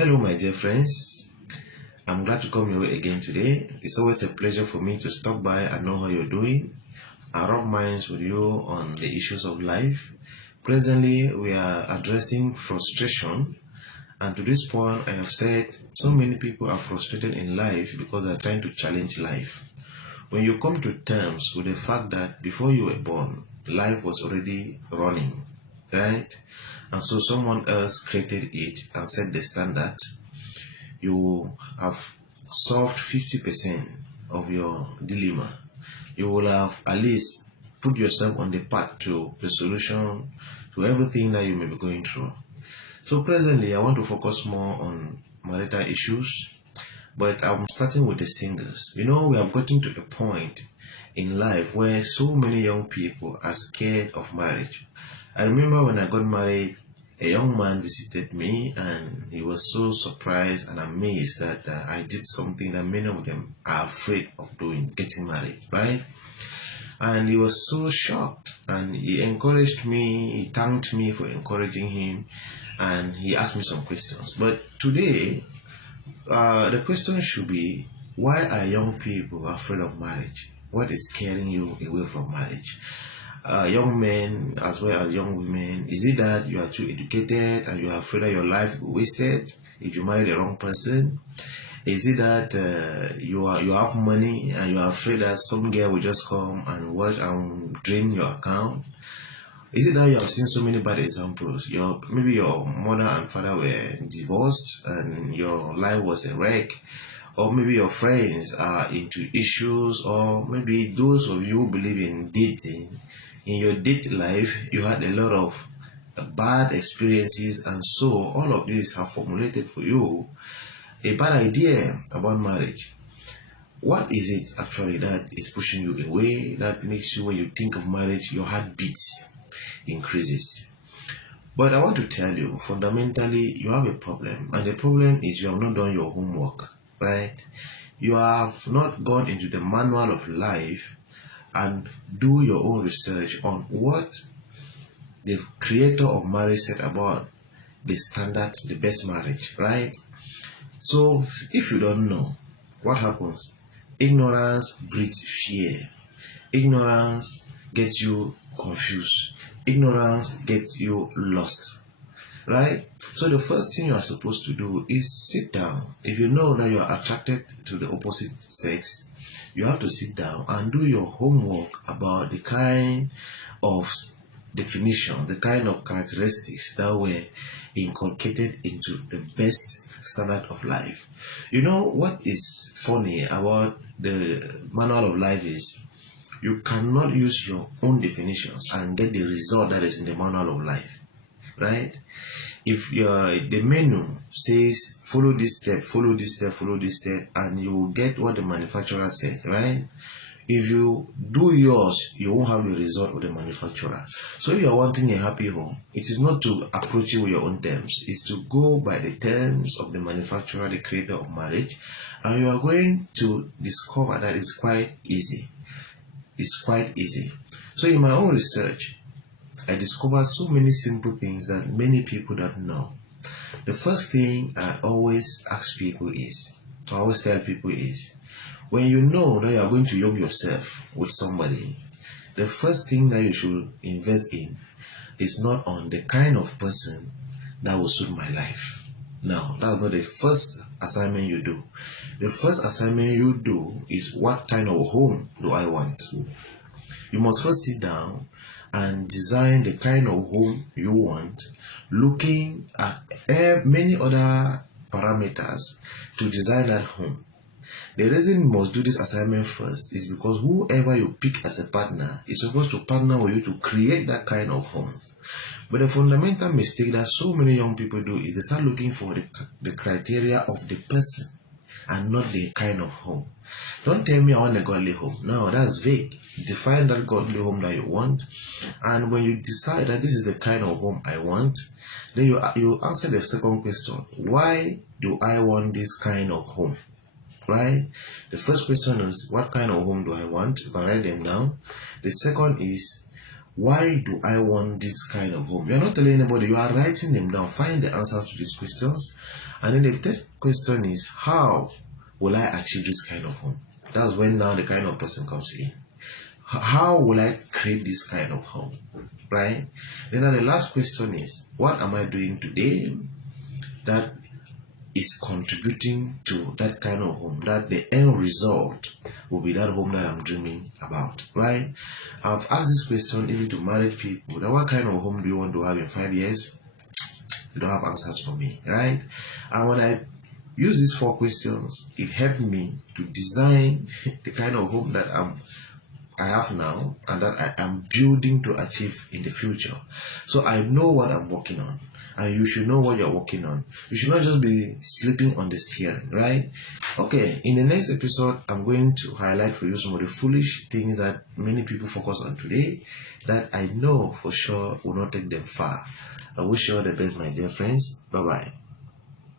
Hello, my dear friends. I'm glad to come your way again today. It's always a pleasure for me to stop by and know how you're doing. I rub minds with you on the issues of life. Presently, we are addressing frustration, and to this point, I have said so many people are frustrated in life because they're trying to challenge life. When you come to terms with the fact that before you were born, life was already running, right? And so someone else created it and set the standard, you have solved 50% of your dilemma. You will have at least put yourself on the path to the solution to everything that you may be going through. So presently, I want to focus more on marital issues, but I'm starting with the singles. We have gotten to a point in life where so many young people are scared of marriage. I remember when I got married, a young man visited me and he was so surprised and amazed that I did something that many of them are afraid of doing, getting married, right? And he was so shocked and he encouraged me, he thanked me for encouraging him, and he asked me some questions. But today, the question should be, why are young people afraid of marriage? What is scaring you away from marriage? Young men as well as young women, is it that you are too educated and you are afraid that your life will be wasted if you marry the wrong person? Is it that you have money and you are afraid that some girl will just come and watch and drain your account? Is it that you have seen so many bad examples? Maybe your mother and father were divorced and your life was a wreck, or maybe your friends are into issues, or maybe those of you who believe in dating, in your date life you had a lot of bad experiences, and so all of these have formulated for you a bad idea about marriage. What is it actually that is pushing you away, that makes you, when you think of marriage, your heartbeat increases? But I want to tell you, fundamentally, you have a problem, and the problem is you have not done your homework, right? You have not gone into the manual of life and do your own research on what the creator of marriage said about the standard, the best marriage, right? So if you don't know, what happens? Ignorance breeds fear. Ignorance gets you confused. Ignorance gets you lost, right? So the first thing you are supposed to do is sit down. If you know that you are attracted to the opposite sex, you have to sit down and do your homework about the kind of definition, the kind of characteristics that were inculcated into the best standard of life. What is funny about the manual of life is you cannot use your own definitions and get the result that is in the manual of life, right? If the menu says follow this step, follow this step, follow this step, and you will get what the manufacturer said, right? If you do yours, you won't have the result of the manufacturer. So if you are wanting a happy home, it is not to approach it with your own terms. It's to go by the terms of the manufacturer, the creator of marriage, and you are going to discover that it's quite easy. It's quite easy. So in my own research, I discovered so many simple things that many people don't know. The first thing I always tell people is, when you know that you are going to yoke yourself with somebody, the first thing that you should invest in is not on the kind of person that will suit my life. Now, that's not the first assignment you do. The first assignment you do is, what kind of home do I want? You must first sit down and design the kind of home you want, looking at many other parameters to design that home. The reason you must do this assignment first is because whoever you pick as a partner is supposed to partner with you to create that kind of home. But the fundamental mistake that so many young people do is they start looking for the criteria of the person and not the kind of home. Don't tell me I want a godly home. No, that's vague. Define that godly home that you want, and when you decide that this is the kind of home I want, then you answer the second question: why do I want this kind of home? Right? The first question is, what kind of home do I want? You can write them down. The second is, Why do I want this kind of home? You're not telling anybody, you are writing them down. Find the answers to these questions. And then the third question is, how will I achieve this kind of home? That's when now the kind of person comes in. How will I create this kind of home? Right? Then the last question is, what am I doing today that is contributing to that kind of home, that the end result will be that home that I'm dreaming about, right? I've asked this question even to married people, that what kind of home do you want to have in 5 years? You don't have answers for me, right? And when I use these 4 questions, it helped me to design the kind of home that I have now and that I am building to achieve in the future. So I know what I'm working on, and you should know what you're working on. You should not just be sleeping on the steering, right? Okay, in the next episode, I'm going to highlight for you some of the foolish things that many people focus on today that I know for sure will not take them far. I wish you all the best, my dear friends. Bye-bye.